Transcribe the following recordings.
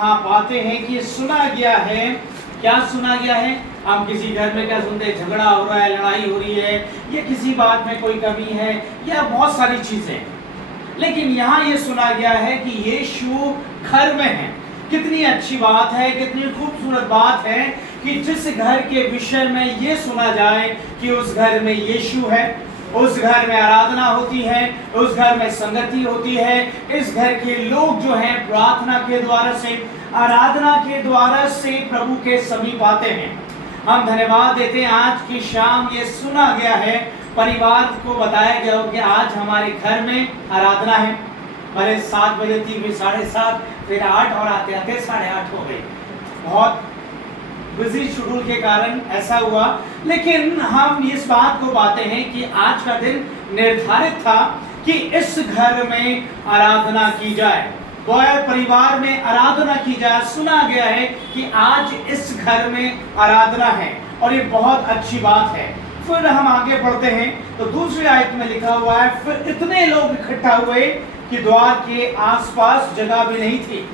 हाँ पाते हैं कि सुना गया है। क्या सुना गया है? हम किसी घर में क्या सुनते हैं? झगड़ा हो रहा है, लड़ाई हो रही है, या किसी बात में कोई कमी है, या बहुत सारी चीजें। लेकिन यहाँ ये सुना गया है कि यीशु घर में है। कितनी अच्छी बात है, कितनी खूबसूरत बात है कि जिस घर के विषय में ये सुना जाए कि उस घर में यीशु है, उस घर में आराधना होती है, उस घर में संगति होती है, इस घर के लोग जो हैं प्रार्थना के द्वारा से, आराधना के द्वारा से प्रभु के समीप आते हैं। हम धन्यवाद देते हैं आज की शाम ये सुना गया है, परिवार को बताया गया हो कि आज हमारे घर में आराधना है। पहले 7 बजे थी, फिर 7:30, फिर 8 और आते आते 8:30 हो गए। बहुत बिजी शेड्यूल के कारण ऐसा हुआ, लेकिन हम इस बात को पाते हैं कि आज का दिन निर्धारित था कि इस घर में आराधना की जाए, परिवार में आराधना की जाए। सुना गया है कि आज इस घर में आराधना है और ये बहुत अच्छी बात है। फिर हम आगे बढ़ते हैं तो दूसरी आयत में लिखा हुआ है, फिर इतने लोग इकट्ठा हुए कि द्वार के आसपास जगह भी नहीं थी।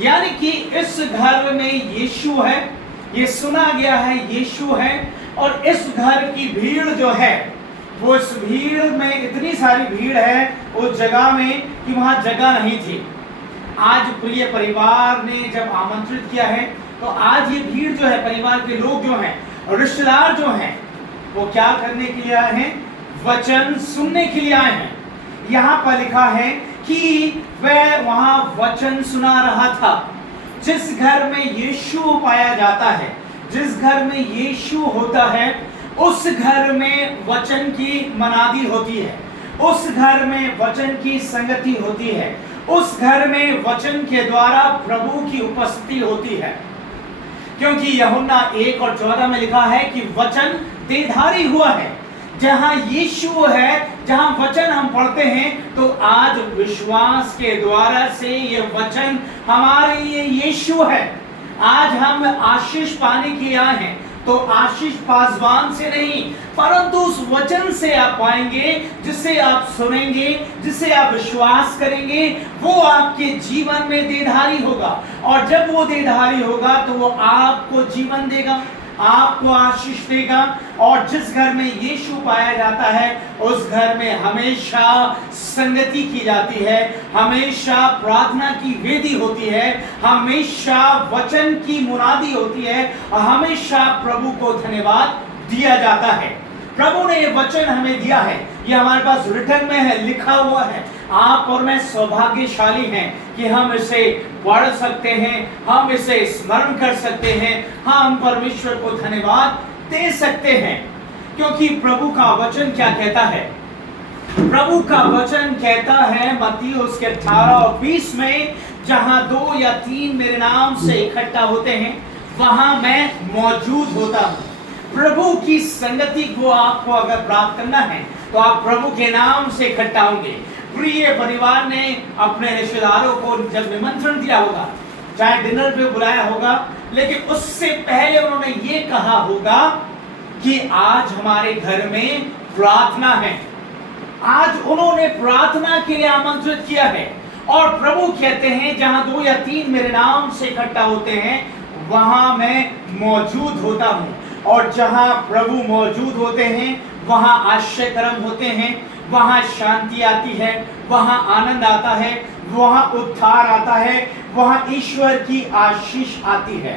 यानी कि इस घर में यीशु है, ये सुना गया है यीशु है, और इस घर की भीड़ जो है वो इस भीड़ में इतनी सारी भीड़ है उस जगह में कि वहां जगह नहीं थी। आज प्रिय परिवार ने जब आमंत्रित किया है तो आज ये भीड़ जो है, परिवार के लोग जो हैं और रिश्तेदार जो हैं, वो क्या करने के लिए आए हैं? वचन सुनने के लिए आए हैं। यहाँ पर लिखा है कि वह वहां वचन सुना रहा था। जिस घर में यीशु पाया जाता है, जिस घर में यीशु होता है, उस घर में वचन की मनादी होती है, उस घर में वचन की संगति होती है, उस घर में वचन के द्वारा प्रभु की उपस्थिति होती है। क्योंकि यूहन्ना 1:14 में लिखा है कि वचन देहधारी हुआ है। जहां यीशु है, जहां वचन हम पढ़ते हैं, तो आज विश्वास के द्वारा से ये वचन हमारे लिए यीशु है। आज हम आशीष पाने के लिए आए हैं, तो आशीष पासवान से नहीं, परंतु उस वचन से आप पाएंगे, जिसे आप सुनेंगे, जिसे आप विश्वास करेंगे, वो आपके जीवन में देहधारी होगा। और जब वो देहधारी होगा तो वो आपको जीवन देगा, आपको आशीष देगा। और जिस घर में यीशु पाया जाता है, उस घर में हमेशा संगति की जाती है, हमेशा प्रार्थना की वेदी होती है, हमेशा वचन की मुनादी होती है, और हमेशा प्रभु को धन्यवाद दिया जाता है। प्रभु ने ये वचन हमें दिया है, ये हमारे पास रिटन में है, लिखा हुआ है। आप और मैं सौभाग्यशाली हैं कि हम इसे पढ़ सकते हैं, हम इसे स्मरण कर सकते हैं, हम परमेश्वर को धन्यवाद दे सकते हैं। क्योंकि प्रभु का वचन क्या कहता है? प्रभु का वचन कहता है मत्ती उसके 18 और 20 में, जहां 2 या 3 मेरे नाम से इकट्ठा होते हैं, वहां मैं मौजूद होता हूं। प्रभु की संगति को आपको अगर प्राप्त करना है तो आप प्रभु के नाम से इकट्ठा होंगे। प्रिय परिवार ने अपने रिश्तेदारों को जब निमंत्रण दिया होगा, चाहे डिनर पे बुलाया होगा, लेकिन उससे पहले उन्होंने ये कहा होगा कि आज हमारे घर में प्रार्थना है। आज उन्होंने प्रार्थना के लिए आमंत्रित किया है। और प्रभु कहते हैं जहां 2 या 3 मेरे नाम से इकट्ठा होते हैं, वहां मैं मौजूद होता हूं। और जहां प्रभु मौजूद होते हैं, वहां आश्चर्यकर्म होते हैं, वहां शांति आती है, वहां आनंद आता है, वहां उद्धार आता है, वहां ईश्वर की आशीष आती है।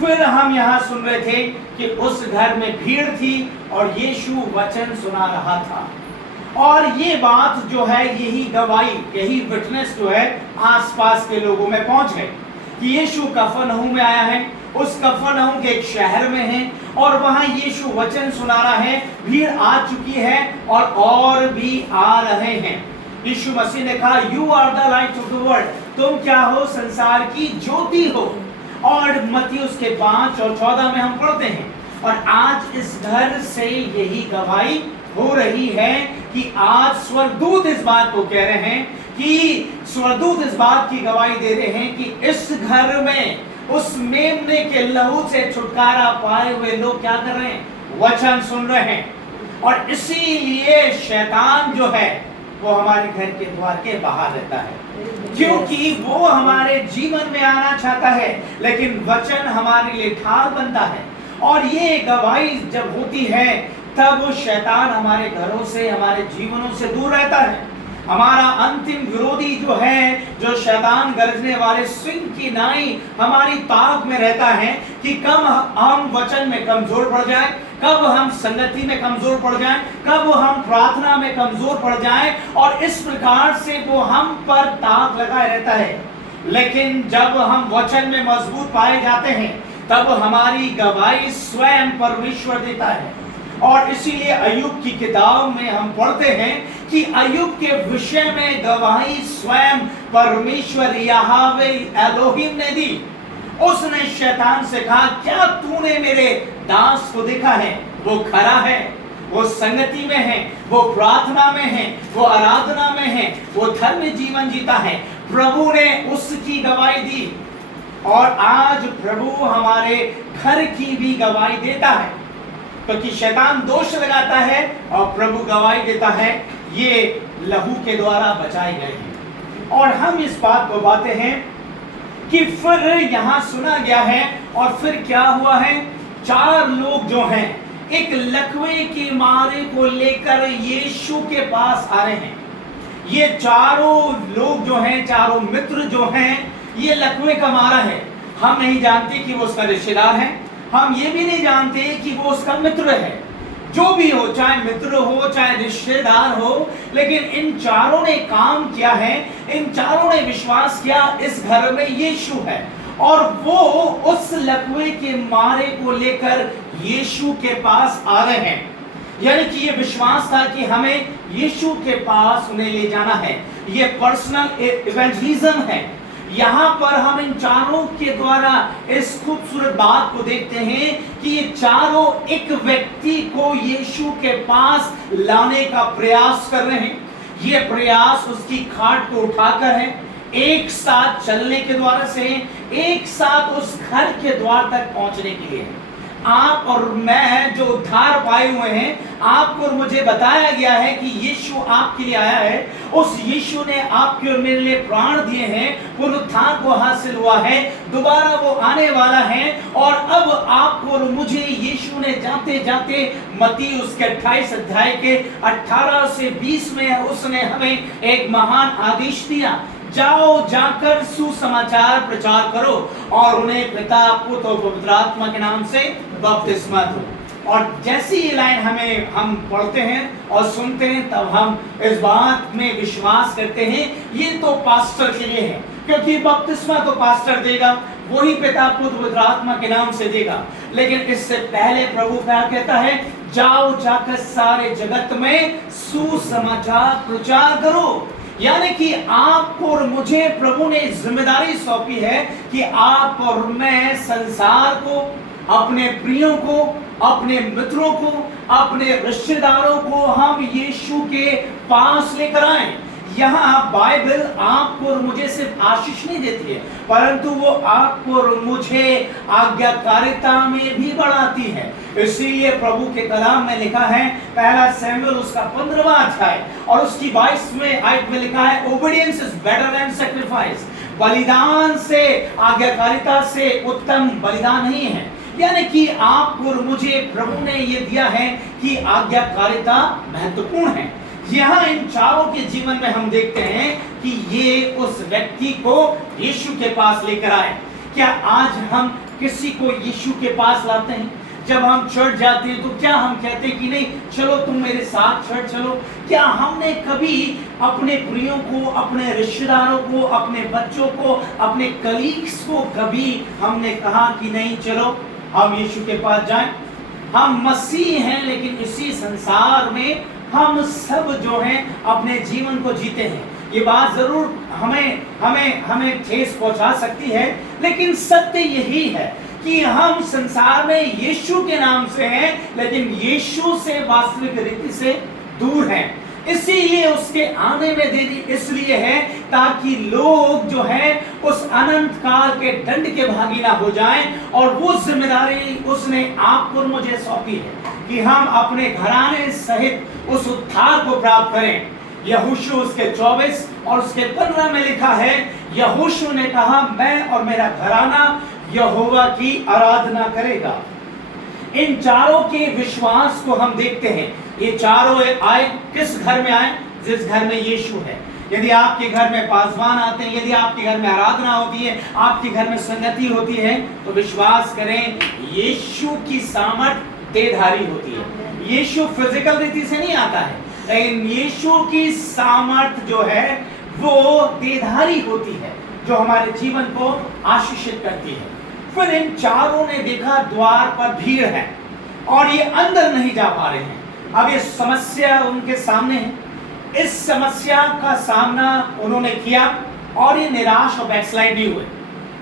फिर हम यहाँ सुन रहे थे कि उस घर में भीड़ थी और यीशु वचन सुना रहा था। और ये बात जो है, यही गवाही, यही विटनेस जो है आसपास के लोगों में पहुंच गई कि यीशु कफरनहूम में आया है, उस कफरनहूम के एक शहर में है, और वहां यीशु वचन सुना रहा है। भीड़ आ चुकी है और भी आ रहे हैं। यीशु मसीह ने कहा, you are the light of the world, तुम क्या हो? संसार की ज्योति हो। और मत्ती उसके 5 और 14 में हम पढ़ते हैं, और आज इस घर से यही गवाही हो रही है कि आज स्वर्गदूत इस बात को कह रहे हैं, कि स्वर्गदूत इस बात की गवाही दे रहे हैं कि इस घर में उस मेमने के लहू से छुटकारा पाए हुए लोग क्या कर रहे हैं? वचन सुन रहे हैं। और इसीलिए शैतान जो है वो हमारे घर के द्वार के बाहर रहता है, क्योंकि वो हमारे जीवन में आना चाहता है, लेकिन वचन हमारे लिए ढाल बनता है। और ये गवाही जब होती है तब शैतान हमारे घरों से, हमारे जीवनों से दूर रहता है। हमारा अंतिम विरोधी जो है, जो शैतान गरजने वाले सिंह की नाई हमारी ताक में रहता है कि कब हम वचन में कमजोर पड़ जाएं, कब हम संगति में कमजोर पड़ जाएं, कब हम प्रार्थना में कमजोर पड़ जाएं, और इस प्रकार से वो हम पर ताक लगाए रहता है। लेकिन जब हम वचन में मजबूत पाए जाते हैं तब हमारी गवाही स्वयं परमेश्वर देता है। और इसीलिए अय्यूब की किताब में हम पढ़ते हैं कि अय्यूब के विषय में गवाही स्वयं परमेश्वर यहोवा एलोहिम ने दी। उसने शैतान से कहा, क्या तूने मेरे दास को देखा है? वो खरा है, वो संगति में है, वो प्रार्थना में है, वो आराधना में है, वो धर्म जीवन जीता है। प्रभु ने उसकी गवाही दी, और आज प्रभु हमारे घर की भी गवाही देता है, क्योंकि शैतान दोष लगाता है और प्रभु गवाही देता है, ये लहू के द्वारा बचाए गए हैं। और हम इस बात को पाते हैं कि फिर यहाँ सुना गया है, और फिर क्या हुआ है? 4 लोग जो हैं एक लकवे के मारे को लेकर यीशु के पास आ रहे हैं। ये चारों लोग जो हैं, चारों मित्र जो हैं, ये लकवे का मारा है। हम नहीं जानते कि वो उसका रिश्तेदार है, हम ये भी नहीं जानते कि वो उसका मित्र है। जो भी हो, चाहे मित्र हो चाहे रिश्तेदार हो, लेकिन इन चारों ने काम किया है, इन चारों ने विश्वास किया इस घर में यीशु है, और वो उस लकवे के मारे को लेकर यीशु के पास आ रहे हैं। यानी कि ये विश्वास था कि हमें यीशु के पास उन्हें ले जाना है। ये पर्सनल इवेंजलिज्म है। यहाँ पर हम इन चारों के द्वारा इस खूबसूरत बात को देखते हैं कि ये चारों एक व्यक्ति को यीशु के पास लाने का प्रयास कर रहे हैं। ये प्रयास उसकी खाट को उठाकर है, एक साथ चलने के द्वारा से, एक साथ उस घर के द्वार तक पहुंचने के लिए। आप और मैं जो उद्धार पाए हुए हैं, आपको और मुझे बताया गया है कि यीशु आपके लिए आया है। उस यीशु ने आपके और मेरे लिए प्राण दिए हैं, पुनरुत्थान को हासिल हुआ है, दोबारा वो आने वाला है। और अब आपको और मुझे यीशु ने जाते जाते मत्ती उसके 28 अध्याय के 18 से 20 में उसने हमें एक महान आदेश दिया, जाओ जाकर सुसमाचार प्रचार करो और उन्हें पिता पुत्र और पवित्र आत्मा के नाम से बपतिस्मा दो। और जैसी ये लाइन हम पढ़ते हैं और सुनते हैं, तब हम इस बात में विश्वास करते हैं ये तो पास्टर के लिए है, क्योंकि बपतिस्मा तो पास्टर देगा, वही पिता पुत्र पवित्र आत्मा के नाम से देगा। लेकिन इससे पहले प्रभु क्या कहता है? जाओ जाकर सारे जगत में सुसमाचार प्रचार करो। यानी कि आपको और मुझे प्रभु ने जिम्मेदारी सौंपी है कि आप और मैं संसार को, अपने प्रियों को, अपने मित्रों को, अपने रिश्तेदारों को हम यीशु के पास लेकर आएं। यहाँ बाइबल आपको और मुझे सिर्फ आशीष नहीं देती है, परंतु वो आपको और मुझे आज्ञाकारिता में भी बढ़ाती है। इसीलिए प्रभु के कलाम में लिखा है, पहला शमूएल उसका 15वां अध्याय और उसकी 22वें आयत में लिखा है, obedience is better than sacrifice. बलिदान से, आज्ञाकारिता से उत्तम बलिदान नहीं है। यानी कि आपको और मुझे प्रभु ने ये दिया है कि आज्ञाकारिता महत्वपूर्ण है। यहाँ इन चारों के जीवन में हम देखते हैं कि ये उस व्यक्ति को यीशु के पास लेकर आए। क्या आज हम किसी को यीशु के पास लाते हैं? जब हम चर्च जाते हैं तो क्या हम कहते हैं कि नहीं चलो तुम मेरे साथ चर्च चलो? क्या हमने कभी अपने प्रियों को, अपने रिश्तेदारों को, अपने बच्चों को, अपने कलीग्स को कभी हमने कहा कि नहीं चलो हम यीशु के पास जाएं? हम मसीह हैं, लेकिन इसी संसार में हम सब जो हैं अपने जीवन को जीते हैं। ये बात जरूर हमें ठेस पहुंचा सकती है, लेकिन सत्य यही है कि हम संसार में यीशु के नाम से हैं, लेकिन यीशु से वास्तविक रीति से दूर हैं। इसीलिए उसके आने में देरी इसलिए है ताकि लोग जो है उस अनंत काल के दंड के भागी ना हो जाएं। और वो जिम्मेदारी उसने आपको और मुझे सौंपी है कि हम अपने घराने सहित उस उद्धार को प्राप्त करें। यहोशू उसके 24 और उसके 15 में लिखा है, यहोशू ने कहा, मैं और मेरा घराना यहोवा की आराधना करेगा। इन चारों के विश्वास को हम देखते हैं। ये चारों आए किस घर में आए? जिस घर में यीशु है। यदि आपके घर में पासवान आते हैं, यदि आपके घर में आराधना होती है, आपके घर में संगति होती है, तो विश्वास करें यीशु की सामर्थ देहधारी होती है। यीशु फिजिकल रीति से नहीं आता है, लेकिन यीशु की सामर्थ जो है वो देहधारी होती है, जो हमारे जीवन को आशीषित करती है। फिर इन चारों ने देखा द्वार पर भीड़ है और ये अंदर नहीं जा पा रहे हैं। अब ये समस्या उनके सामने है। इस समस्या का सामना उन्होंने किया और ये निराश और बैकस्लाइड नहीं हुए।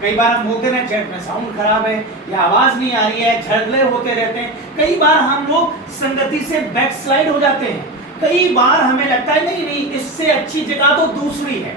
कई बार हम होते हैं चर्च में साउंड खराब है या आवाज नहीं आ रही है, झगड़े होते रहते हैं। कई बार हम लोग संगति से बैकस्लाइड हो जाते हैं। कई बार हमें लगता है नहीं, इससे अच्छी जगह तो दूसरी है,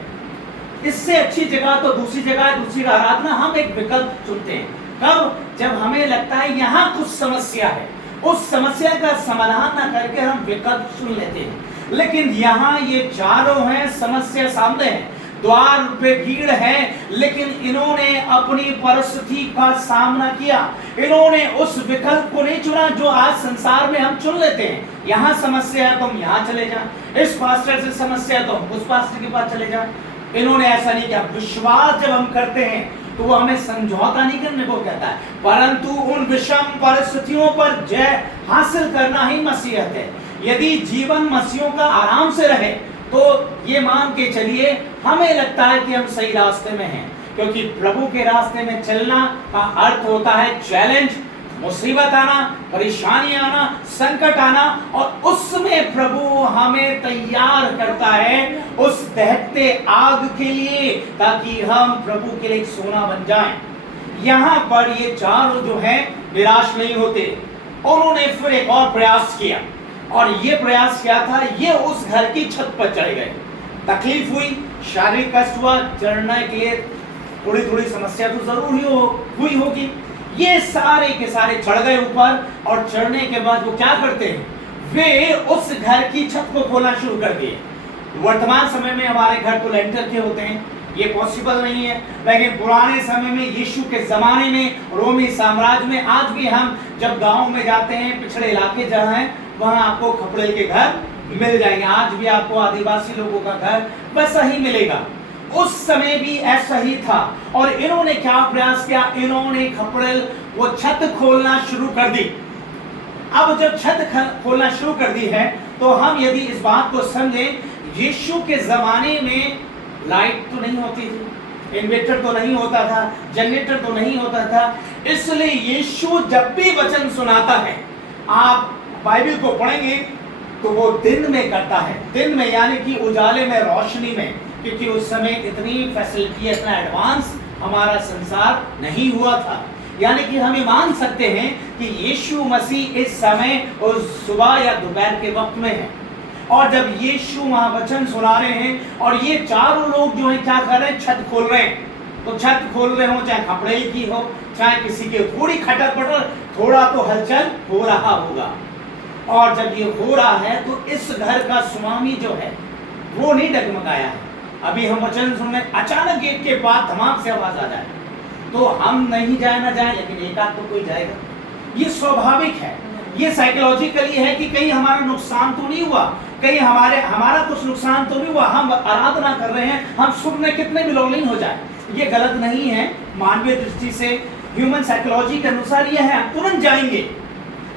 इससे अच्छी जगह तो दूसरी जगह है, दूसरी का आराधना। हम एक विकल्प चुनते हैं। कब? जब हमें लगता है यहाँ कुछ समस्या है, उस समस्या का समाधान ना करके हम विकल्प चुन लेते हैं। लेकिन यहाँ ये चारों हैं, समस्या सामने है, द्वार पे भीड़ है, लेकिन इन्होंने अपनी परिस्थिति का सामना किया। इन्होंने उस विकल्प को नहीं चुना जो आज संसार में हम चुन लेते हैं। यहाँ समस्या है तो हम यहाँ चले जाएं, इस पास्टर से समस्या है तो हम उस पास्टर के पास चले जाएं। इन्होंने ऐसा नहीं किया। विश्वास जब हम करते हैं तो वो हमें समझौता नहीं करने को कहता है, परंतु उन विषम परिस्थितियों पर जय हासिल करना ही मसीहत है। यदि जीवन मसीहों का आराम से रहे तो ये मान के चलिए, हमें लगता है कि हम सही रास्ते में हैं, क्योंकि प्रभु के रास्ते में चलना का अर्थ होता है चैलेंज, मुसीबत आना, परेशानी आना, संकट आना, और उसमें प्रभु हमें तैयार करता है उस दहकते आग के लिए, ताकि हम प्रभु के लिए सोना बन जाएं। यहाँ पर ये चारों जो हैं निराश नहीं होते। उन्होंने फिर एक और प्रयास किया, और ये प्रयास क्या था? ये उस घर की छत पर चढ़ गए। तकलीफ हुई, शारीरिक कष्ट हुआ, चढ़ने के लिए थोड़ी थोड़ी समस्या तो जरूर हुई होगी। ये सारे के सारे चढ़ गए ऊपर, और चढ़ने के बाद वो क्या करते हैं? वे उस घर की छत को खोलना शुरू कर दिए। वर्तमान समय में हमारे घर तो लेंटर के होते हैं, ये पॉसिबल नहीं है, लेकिन पुराने समय में यीशु के जमाने में रोमी साम्राज्य में आज भी हम जब गांव में जाते हैं, पिछड़े इलाके जहाँ हैं, वहां आपको खपड़ेल के घर मिल जाएंगे। आज भी आपको आदिवासी लोगों का घर वैसा ही मिलेगा। उस समय भी ऐसा ही था। और इन्होंने क्या प्रयास किया? इन्होंने खपड़ेल वो छत खोलना शुरू कर दी। अब जब छत खोलना शुरू कर दी है तो हम यदि इस बात को समझें, यीशु के जमाने में लाइट तो नहीं होती थी, इन्वर्टर तो नहीं होता था, जनरेटर तो नहीं होता था, इसलिए यीशु जब भी वचन सुनाता है, आप बाइबल को पढ़ेंगे तो वो दिन में करता है। दिन में यानी कि उजाले में, रोशनी में, क्योंकि उस समय इतनी फैसिलिटी, इतना एडवांस हमारा संसार नहीं हुआ था। यानी कि हम ये मान सकते हैं कि यीशु मसीह इस समय उस सुबह या दोपहर के वक्त में है, और जब यीशु वहां वचन सुना रहे हैं और ये चारों लोग जो है क्या कर रहे हैं? छत खोल रहे हैं। तो छत खोल रहे हो, चाहे खपड़ेल की हो, चाहे किसी के थोड़ी खटर पटर, थोड़ा तो हलचल हो रहा होगा। और जब ये हो रहा है तो इस घर का स्वामी जो है वो नहीं डगमगाया है। अभी हम वचन सुन रहे, अचानक गेट के पास धमाक से आवाज आ जाए तो हम नहीं जाए ना जाए, लेकिन एक आध तो कोई जाएगा। ये स्वाभाविक है, ये साइकोलॉजिकली है कि कहीं हमारा नुकसान तो नहीं हुआ, कहीं हमारा कुछ नुकसान तो नहीं हुआ। हम आराधना कर रहे हैं, हम सुख में कितने भी लॉन्ग हो जाए, ये गलत नहीं है। मानवीय दृष्टि से, ह्यूमन साइकोलॉजी के अनुसार ये है, हम तुरंत जाएंगे।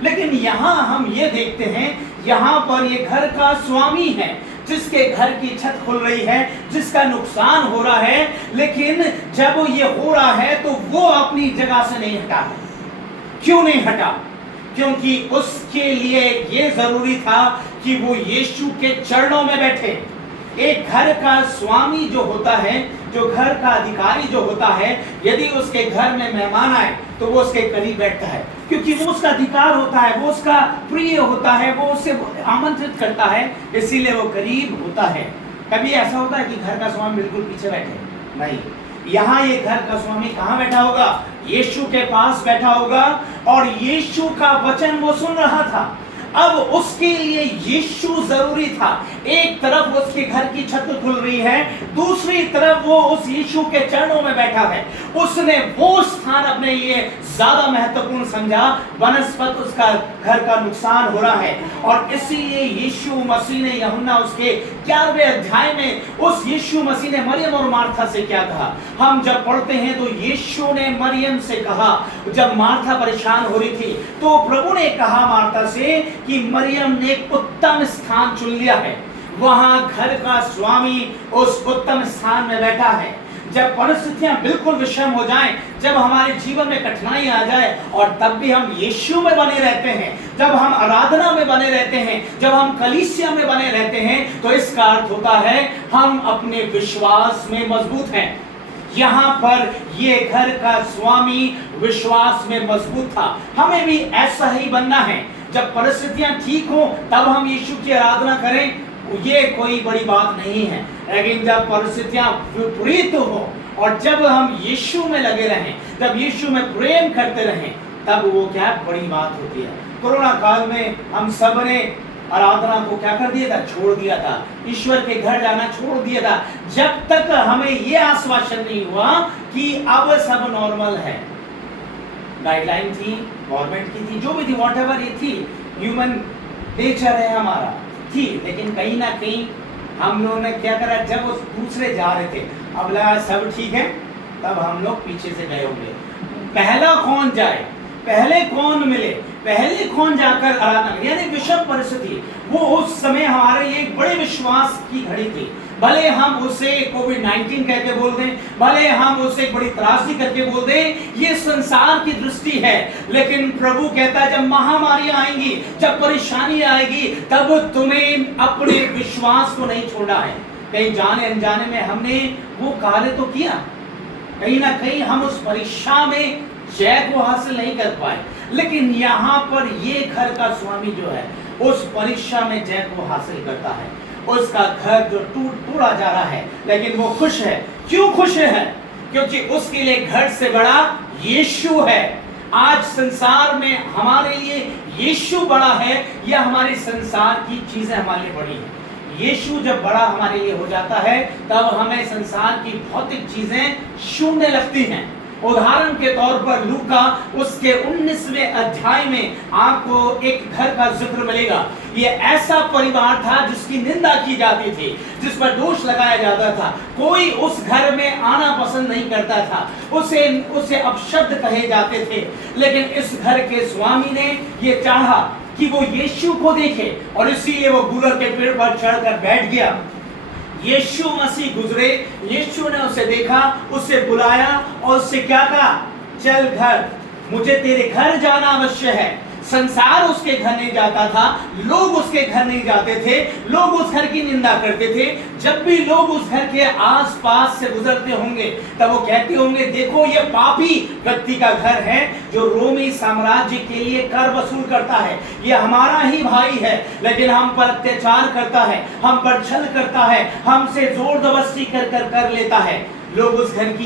लेकिन यहाँ हम ये देखते हैं, यहाँ पर ये घर का स्वामी है, जिसके घर की छत खुल रही है, जिसका नुकसान हो रहा है, लेकिन जब ये हो रहा है तो वो अपनी जगह से नहीं हटा। क्यों नहीं हटा? क्योंकि उसके लिए ये जरूरी था कि वो यीशु के चरणों में बैठे। एक घर का स्वामी जो होता है, जो घर का अधिकारी जो होता है, यदि उसके घर में मेहमान आए तो वो उसके करीब बैठता है, क्योंकि वो उसका अधिकार होता है, वो उसका प्रिय होता है, वो उसे आमंत्रित करता है, इसीलिए वो करीब होता है। कभी ऐसा होता है कि घर का स्वामी बिल्कुल पीछे बैठे? नहीं। यहाँ ये घर का स्वामी कहाँ बैठा होगा? यीशु के पास बैठा होगा, और यीशु का वचन वो सुन रहा था। अब उसके लिए यीशु जरूरी था। एक तरफ उसके घर की छत खुल रही है, दूसरी तरफ वो उस यीशु के चरणों में बैठा है। उसने वो स्थान अपने लिए ज्यादा महत्वपूर्ण समझा बनस्पत उसका घर का नुकसान हो रहा है। और इसीलिए यीशु मसीह ने यूहन्ना उसके 11वें अध्याय में उस यीशु मसीह ने मरियम और मार्था से क्या कहा। हम जब पढ़ते हैं तो यीशु ने मरियम से कहा, जब मार्था परेशान हो रही थी तो प्रभु ने कहा मार्था से कि मरियम ने एक उत्तम स्थान चुन लिया है, वहां घर का स्वामी उस उत्तम स्थान में बैठा है। जब परिस्थितियां बिल्कुल विषम हो जाएं, जब हमारे जीवन में कठिनाई आ जाए और तब भी हम यीशु में बने रहते हैं, जब हम आराधना में बने रहते हैं, जब हम कलीसिया में बने रहते हैं, तो इसका अर्थ होता है हम अपने विश्वास में मजबूत हैं। यहाँ पर ये घर का स्वामी विश्वास में मजबूत था। हमें भी ऐसा ही बनना है। जब परिस्थितियां ठीक हो तब हम यीशु की आराधना करें, ये कोई बड़ी बात नहीं है। लेकिन जब परिस्थितियां विपरीत हो और जब हम यीशु में लगे रहें, जब यीशु में प्रेम करते रहें, तब वो क्या बड़ी बात होती है। कोरोना काल में हम सब ने आराधना को क्या कर दिया था, छोड़ दिया था। ईश्वर के घर जाना छोड़ दिया था, जब तक हमें यह आश्वासन नहीं हुआ कि अब सब नॉर्मल है। गाइडलाइन थी, गवर्नमेंट की थी, जो भी थी, व्हाटएवर ये थी, ह्यूमन नेचर है हमारा, थी। लेकिन कहीं ना कहीं हम लोगों ने क्या करा, जब उस दूसरे जा रहे थे, अब लगा सब ठीक है, तब हम लोग पीछे से गए होंगे। पहला कौन जाए, पहले कौन मिले, पहले कौन जाकर आराधना, यानी विषम परिस्थिति, वो उस समय हमारे लिए एक बड़े विश्वास की घड़ी थी। भले हम उसे कोविड-19 कह के बोल दें, भले हम उसे एक बड़ी त्रासदी करके बोल दें, ये संसार की दृष्टि है, लेकिन प्रभु कहता है जब महामारी आएंगी, जब परेशानी आएगी, तब तुम्हें अपने विश्वास को नहीं छोड़ना है। कहीं जाने अनजाने में हमने वो कार्य तो किया, कहीं ना कहीं हम उस परीक्षा में जय को हासिल नहीं कर पाए, लेकिन यहाँ पर ये घर का स्वामी जो है उस परीक्षा में जय को हासिल करता है। उसका घर जो टूटा जा रहा है, लेकिन वो खुश है। क्यों खुश है? क्योंकि उसके लिए घर से बड़ा यीशु है। आज संसार में हमारे लिए यीशु बड़ा है या हमारे संसार की चीजें हमारे लिए बड़ी हैं? यीशु जब बड़ा हमारे लिए हो जाता है, तब हमें संसार की भौतिक चीजें शून्य लगती हैं। उदाहरण के तौर पर लूका उसके 19वें अध्याय में आपको एक घर का जिक्र मिलेगा। ये ऐसा परिवार था जिसकी निंदा की जाती थी, जिस पर दोष लगाया जाता था। कोई उस घर में आना पसंद नहीं करता था, उसे अपशब्द कहे जाते थे। लेकिन इस घर के स्वामी ने ये चाहा कि वो यीशु को देखे, और इसीलिए वो गूलर के पेड़ पर चढ़कर बैठ गया। यीशु मसीह गुजरे, यीशु ने उसे देखा, उसे बुलाया और उससे क्या कहा, चल घर, मुझे तेरे घर जाना अवश्य है। संसार उसके घर नहीं जाता था, लोग उसके घर नहीं जाते थे, लोग उस घर की निंदा करते थे। जब भी लोग उस घर के आसपास से गुजरते होंगे, तब वो कहते होंगे, देखो ये पापी व्यक्ति का घर है जो रोमी साम्राज्य के लिए कर वसूल करता है, ये हमारा ही भाई है, लेकिन हम पर अत्याचार करता है, हम पर छल करता है, हमसे जोर जबरदस्ती कर लेता है। लोग उस घर की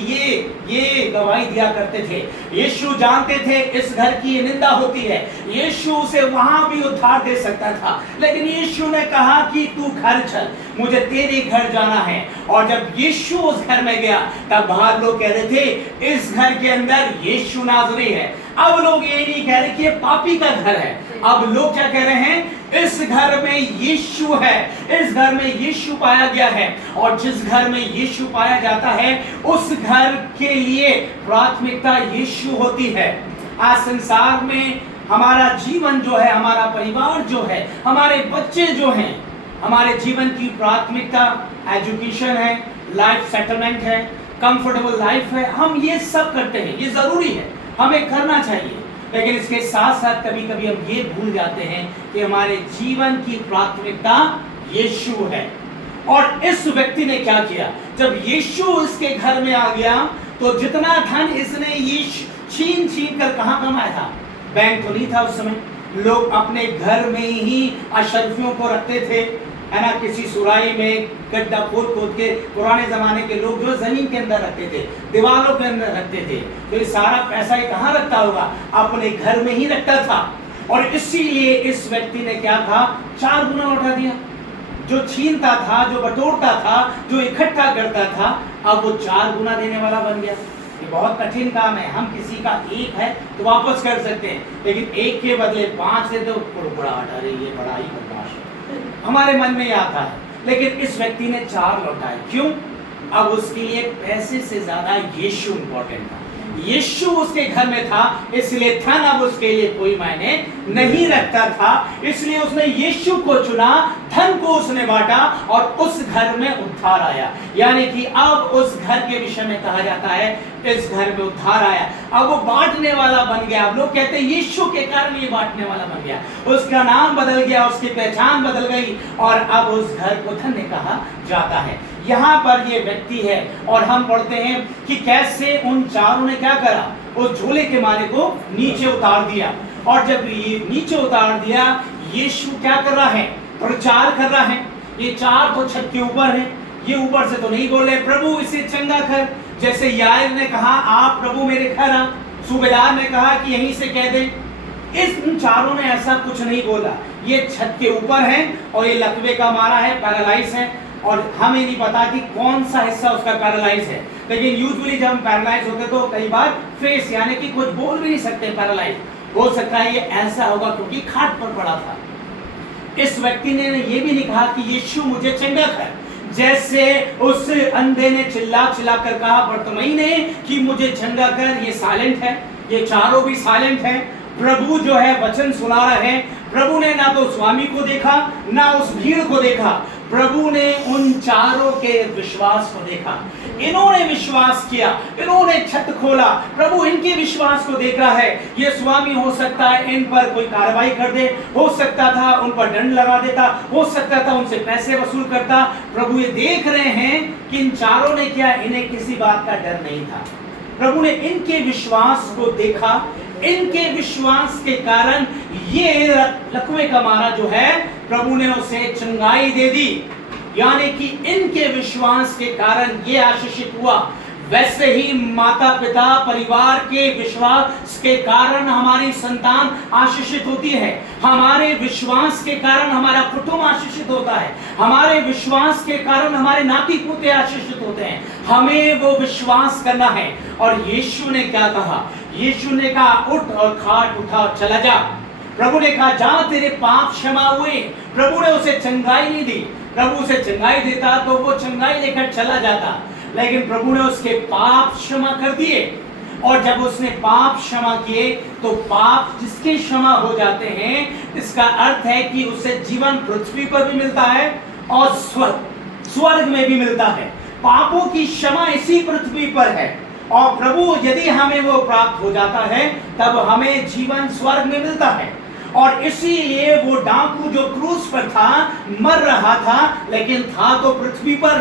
ये गवाही दिया करते थे। यीशु जानते थे इस घर की निंदा होती है, यीशु उसे वहां भी उद्धार दे सकता था, लेकिन यीशु ने कहा कि तू घर चल, मुझे तेरे घर जाना है। और जब यीशु उस घर में गया, तब बाहर लोग कह रहे थे इस घर के अंदर यीशु नाज़री है। अब लोग ये नहीं कह रहे कि ये पापी का घर है, अब लोग क्या कह रहे हैं, इस घर में यीशु है, इस घर में यीशु पाया गया है। और जिस घर में यीशु पाया जाता है, उस घर के लिए प्राथमिकता यीशु होती है। आज संसार में हमारा जीवन जो है, हमारा परिवार जो है, हमारे बच्चे जो हैं, हमारे जीवन की प्राथमिकता एजुकेशन है, लाइफ सेटलमेंट है, कंफर्टेबल लाइफ है। हम ये सब करते हैं, ये जरूरी है, हमें करना चाहिए, लेकिन इसके साथ साथ कभी कभी हम ये भूल जाते हैं कि हमारे जीवन की प्राथमिकता यीशु है। और इस व्यक्ति ने क्या किया, जब यीशु इसके घर में आ गया, तो जितना धन इसने ये छीन कर कहां कमाया था, बैंक तो नहीं था उस समय, लोग अपने घर में ही अशरफियों को रखते थे, है ना, किसी सुराही में गड्ढा खोद के पुराने जमाने के लोग जो जमीन के अंदर रखते थे, दीवारों के अंदर रखते थे। तो ये सारा पैसा ये कहाँ रखता होगा, अपने घर में ही रखता था। और इसीलिए इस व्यक्ति ने क्या था, 4 गुना लौटा दिया। जो छीनता था, जो बटोरता था, जो इकट्ठा करता था, अब वो 4 गुना देने वाला बन गया। ये बहुत कठिन काम है। हम किसी का 1 है तो वापस कर सकते हैं, लेकिन 1 के बदले 5 दे दो, बड़ा अरे ये बड़ा ही बर्दाश्त हमारे मन में आता है। लेकिन इस व्यक्ति ने 4 लौटाए। क्यों? अब उसके लिए पैसे से ज्यादा यीशु इंपॉर्टेंट था। यीशु उसके घर में था, इसलिए धन अब उसके लिए कोई मायने नहीं रखता था। इसलिए उसने यीशु को चुना, धन को उसने बांटा और उस घर में उद्धार आया। यानी कि अब उस घर के विषय में कहा जाता है इस घर में उद्धार आया। अब वो बांटने वाला बन गया। अब लोग कहते हैं यीशु के कारण ये बांटने वाला बन गया। उसका नाम बदल गया, उसकी पहचान बदल गई और अब उस घर को धन्य कहा जाता है। यहाँ पर ये व्यक्ति है और हम पढ़ते हैं कि कैसे उन 4 ने क्या करा, उस झोले के मालिक को नीचे उतार दिया। और जब ये नीचे उतार दिया, यीशु क्या कर रहा है, प्रचार कर रहा है। ये 4 तो छत के ऊपर है, ये ऊपर से तो नहीं बोले प्रभु इसे चंगा कर। जैसे यायर ने कहा आप प्रभु मेरे घर आ, सूबेदार ने कहा कि यहीं से कह दे। इन 4 ने ऐसा कुछ नहीं बोला। ये छत के ऊपर है और ये लकवे का मारा है, पैरालाइज है और हमें नहीं पता कि कौन सा हिस्सा उसका पैरालाइज है। लेकिन यूजुअली जब हम पैरालाइज होते तो कई बार फेस यानी कि कुछ बोल भी नहीं सकते, पैरालाइज हो सकता है ये ऐसा होगा क्योंकि खाट पर पड़ा था। इस व्यक्ति ने ये भी नहीं कहा कि यीशु मुझे चंगा कर, जैसे उस अंधे ने चिल्ला चिल्ला कर कहा बर्तिमेई ने कि मुझे चंगा कर। ये साइलेंट है, ये 4 भी साइलेंट है। प्रभु जो है वचन सुना रहे हैं। प्रभु ने ना तो स्वामी को देखा ना उस भीड़ को देखा, प्रभु ने उन 4 के विश्वास को देखा। इन्होंने विश्वास किया, इन्होंने छत खोला, प्रभु इनके विश्वास को देख रहा है। ये स्वामी हो सकता है इन पर कोई कार्रवाई कर दे, हो सकता था उन पर दंड लगा देता, हो सकता था उनसे पैसे वसूल करता। प्रभु ये देख रहे हैं कि इन 4 ने क्या, इन्हें किसी बात का डर नहीं था। प्रभु ने इनके विश्वास को देखा। इनके विश्वास के कारण ये लकवे का मारा जो है प्रभु ने उसे चंगाई दे दी। यानी कि इनके विश्वास के कारण ये आशीषित हुआ। वैसे ही माता पिता परिवार के विश्वास के कारण हमारी संतान आशीषित होती है। हमारे विश्वास के कारण हमारा कुटुंब आशीषित होता है। हमारे विश्वास के कारण हमारे नाती पोते आशीषित होते हैं। हमें वो विश्वास करना है। और यीशु ने क्या कहा? यीशु ने कहा उठ और खाट उठा और चला जा। प्रभु ने कहा जा तेरे पाप क्षमा हुए। प्रभु ने उसे चंगाई नहीं दी। प्रभु उसे चंगाई देता तो वो चंगाई लेकर चला जाता, लेकिन प्रभु ने उसके पाप क्षमा कर दिए। और जब उसने पाप क्षमा किए तो पाप जिसके क्षमा हो जाते हैं, इसका अर्थ है कि उसे जीवन पृथ्वी पर भी मिलता है और स्वर्ग में भी मिलता है। पापों की क्षमा इसी पृथ्वी पर है और प्रभु यदि हमें वो प्राप्त हो जाता है तब हमें जीवन स्वर्ग में मिलता है। और इसीलिए वो डाकू जो क्रूस पर था, मर रहा था, लेकिन था तो पृथ्वी पर,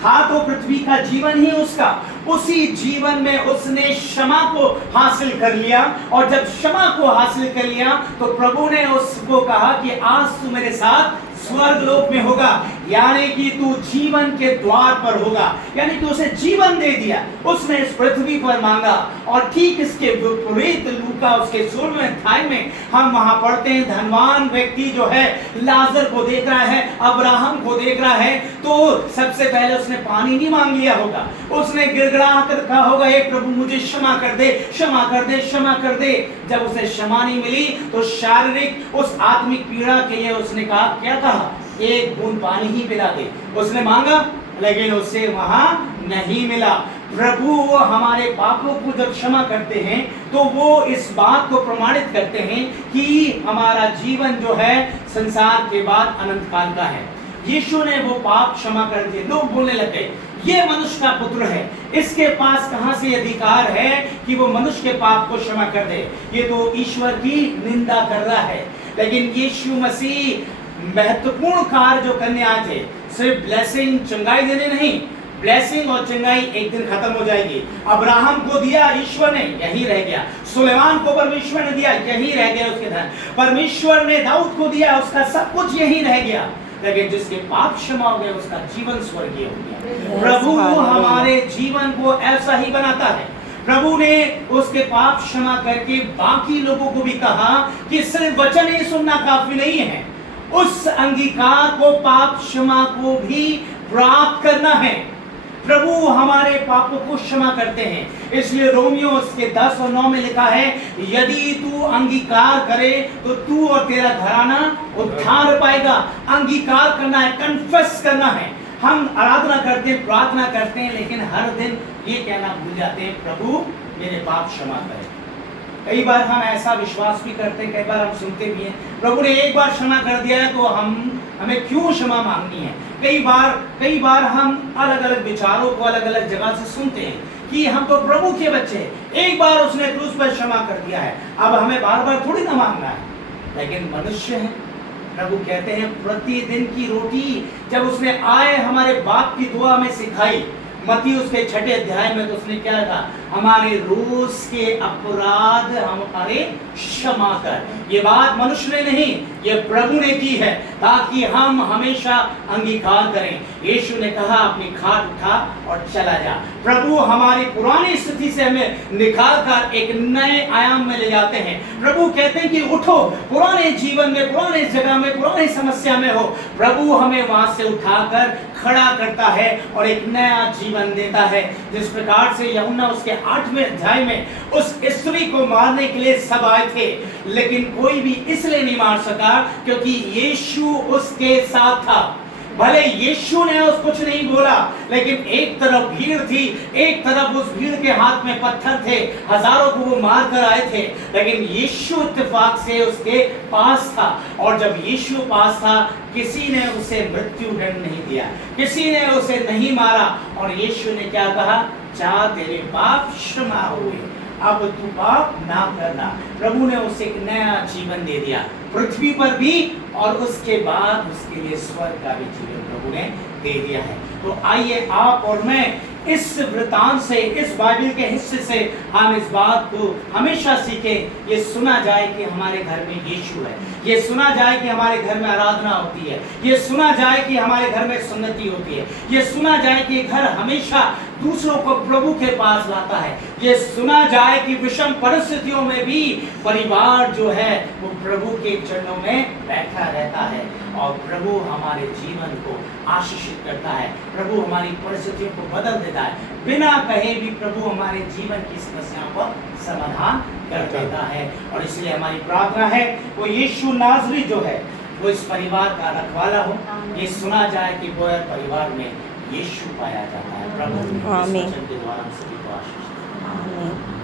था तो पृथ्वी का जीवन ही उसका। उसी जीवन में उसने क्षमा को हासिल कर लिया। और जब क्षमा को हासिल कर लिया तो प्रभु ने उसको कहा कि आज तू मेरे साथ स्वर्ग लोक में होगा, यानी कि तू जीवन के द्वार पर होगा। यानी कि उसे जीवन दे दिया, उसने इस पृथ्वी पर मांगा। और ठीक इसके विपरीत लूका उसके 16वें अध्याय में हम वहां पढ़ते हैं, धनवान व्यक्ति जो है लाजर को देख रहा है, अब्राहम को देख रहा है, तो सबसे पहले उसने पानी नहीं मांग लिया होगा, उसने गिड़गिड़ा कर कहा होगा हे प्रभु मुझे क्षमा कर दे, क्षमा कर दे, क्षमा कर दे। जब उसे क्षमा नहीं मिली तो शारीरिक उस आत्मिक पीड़ा के लिए उसने कहा, क्या कहा? एक बूंद पानी ही पिला दे। उसने मांगा लेकिन उसे वहां नहीं मिला। प्रभु हमारे पापों को जब क्षमा करते हैं तो वो इस बात को प्रमाणित करते हैं कि हमारा जीवन जो है संसार के बाद अनंत काल का है। यीशु ने वो पाप क्षमा कर दिए। लोग बोलने लगे ये मनुष्य का पुत्र है, इसके पास कहां से अधिकार है कि वो मनुष्य के पाप को क्षमा कर दे? ये तो ईश्वर की निंदा कर रहा है। लेकिन यीशु मसीह महत्वपूर्ण कार्य जो करने आए थे, सिर्फ ब्लेसिंग चंगाई देने नहीं, ब्लेसिंग और चंगाई एक दिन खत्म हो जाएगी। अब्राहम को दिया ईश्वर ने, यही रह गया। सुलेमान को परमेश्वर ने दिया, यही रह गया उसके धन। परमेश्वर ने दाऊद को दिया, उसका सब कुछ यही रह गया। लेकिन जिसके पाप क्षमा हो गए उसका जीवन स्वर्गीय हो गया। प्रभु हमारे जीवन को ऐसा ही बनाता है। प्रभु ने उसके पाप क्षमा करके बाकी लोगों को भी कहा कि सिर्फ वचन ही सुनना काफी नहीं है, उस अंगीकार को, पाप क्षमा को भी प्राप्त करना है। प्रभु हमारे पापों को क्षमा करते हैं। इसलिए रोमियो उसके 10 और 9 में लिखा है, यदि तू अंगीकार करे तो तू और तेरा घराना उद्धार पाएगा। अंगीकार करना है, कन्फेस करना है। हम आराधना करते हैं, प्रार्थना करते हैं, लेकिन हर दिन ये कहना भूल जाते हैं, प्रभु मेरे पाप क्षमा करे। कई बार हम ऐसा विश्वास भी करते हैं, कई बार हम सुनते भी हैं, प्रभु ने एक बार क्षमा कर दिया है तो हमें क्यों क्षमा मांगनी है। कई बार हम अलग अलग विचारों को अलग अलग जगह से सुनते हैं कि हम तो प्रभु के बच्चे हैं, एक बार उसने क्रूस पर क्षमा कर दिया है, अब हमें बार बार थोड़ी ना मांगना है। लेकिन मनुष्य है, प्रभु कहते हैं प्रतिदिन की रोटी जब उसने आए हमारे बाप की दुआ में सिखाई, मत्ती उसके 6 अध्याय में, तो उसने क्या कहा, हमारे रोज के अपराध हमारे क्षमा कर। ये बात मनुष्य ने नहीं, ये प्रभु ने की है, ताकि हम हमेशा अंगीकार करें। यीशु ने कहा अपनी खाट उठा और चला जा। प्रभु हमारी पुरानी स्थिति से हमें निकाल कर एक नए आयाम में ले जाते हैं। प्रभु कहते हैं कि उठो, पुराने जीवन में, पुराने जगह में, पुरानी समस्या में हो, प्रभु हमें वहां से उठाकर खड़ा करता है और एक नया जीवन देता है। जिस प्रकार से यूहन्ना उसके 8वें अध्याय में उस स्त्री को मारने के लिए सब आए थे, लेकिन कोई भी इसलिए नहीं मार सका क्योंकि यीशु उसके साथ था। भले यीशु ने उस कुछ नहीं बोला, लेकिन एक तरफ भीड़ थी, एक तरफ उस भीड़ के हाथ में पत्थर थे, हजारों को वो मार कर आए थे, लेकिन यीशु इत्तेफाक से उसके पास था। और जब यीशु पास था, किसी ने उसे मृत्यु दंड नहीं दिया, किसी ने उसे नहीं मारा, और यीशु ने क्या कहा, जा तेरे पाप क्षमा हुए, अब तू पाप ना करना। प्रभु ने उसे एक नया जीवन दे दिया पृथ्वी पर भी, और उसके बाद उसके लिए स्वर्ग का भी जीवन प्रभु ने दे दिया है। तो आइए आप और मैं इस वृतांत से, इस बाइबल के हिस्से से हम इस बात को हमेशा सीखें। ये सुना जाए कि हमारे घर में यीशु है, ये सुना जाए कि हमारे घर में आराधना होती है, ये सुना जाए कि हमारे घर में सुन्नति होती है, ये सुना जाए कि घर हमेशा दूसरों को प्रभु के पास लाता है, ये सुना जाए कि विषम परिस्थितियों में भी परिवार जो है वो प्रभु के चरणों में बैठा रहता है, और प्रभु हमारे जीवन को आशीषित करता है, प्रभु हमारी परिस्थितियों को बदल देता है, बिना कहे भी प्रभु हमारे जीवन की समस्याओं का समाधान कर देता है। और इसलिए हमारी प्रार्थना है वो यीशु नाज़री जो है वो इस परिवार का रखवाला हो। ये सुना जाए कि बोयर परिवार में यीशु पाया जाता है। प्रभु इस वचन के द्वारा हम सभी को आशीष दें।